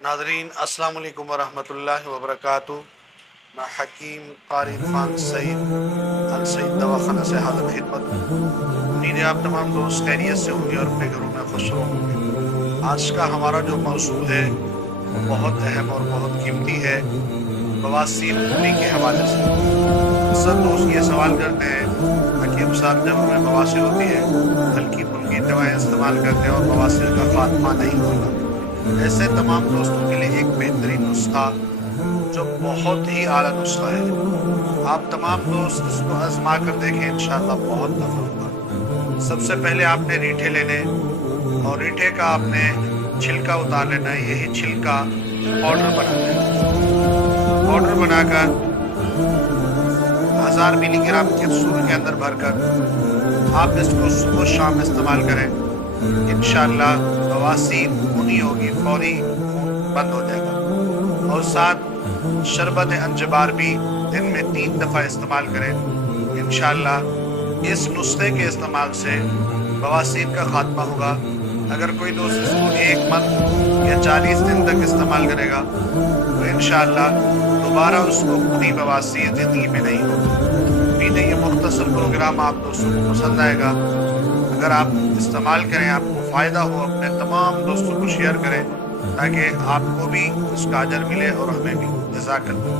नाज़रीन अस्सलाम वालेकुम वरहमतुल्लाहि वबरकातुहू। मैं हकीम क़ारी इरफ़ान सईद अल सईद दवाख़ाना से हाज़िर खिदमत। उम्मीद है आप तमाम दोस्त खैरियत से होंगे और अपने घरों में खुश होंगे। आज का हमारा जो मौज़ू है वो बहुत अहम और बहुत कीमती है, बवासीर खूनी के हवाले से। अक्सर दोस्त ये सवाल करते हैं हकीम साहब, जब हमें बवासीर होती है हल्की फुल्की दवाएँ इस्तेमाल करते हैं और बवासीर का ख़ात्मा नहीं होता। ऐसे तमाम दोस्तों के लिए एक बेहतरीन नुस्खा जो बहुत ही आला नुस्खा है, आप तमाम दोस्त इसको आजमा कर देखें, इंशाअल्लाह बहुत नफ़ा होगा। सबसे पहले आपने रीठे लेने और रीठे का आपने छिलका उतार लेना है। यही छिलका पाउडर बना लेना। पाउडर बनाकर 1000 मिलीग्राम कैप्सूल के अंदर भरकर आप इसको सुबह शाम इस्तेमाल करें। इंशाअल्लाह बवासीर खूनी होगी, फौरी बंद हो जाएगा। और साथ शरबत अंजबार भी दिन में 3 दफ़ा इस्तेमाल करें। इंशाअल्लाह इस नुस्खे के इस्तेमाल से बवासीर का ख़ात्मा होगा। अगर कोई दोस्त इसको 1 मंथ या 40 दिन तक इस्तेमाल करेगा तो इंशाअल्लाह दोबारा उसको खूनी बवासीर ज़िंदगी में नहीं होगी। उम्मीद है ये मुख्तसर प्रोग्राम आप दोस्तों को पसंद आएगा। अगर आप इस्तेमाल करें, आपको फ़ायदा हो, अपने तमाम दोस्तों को शेयर करें ताकि आपको भी उसका अजर मिले और हमें भी। जज़ाकल्लाह।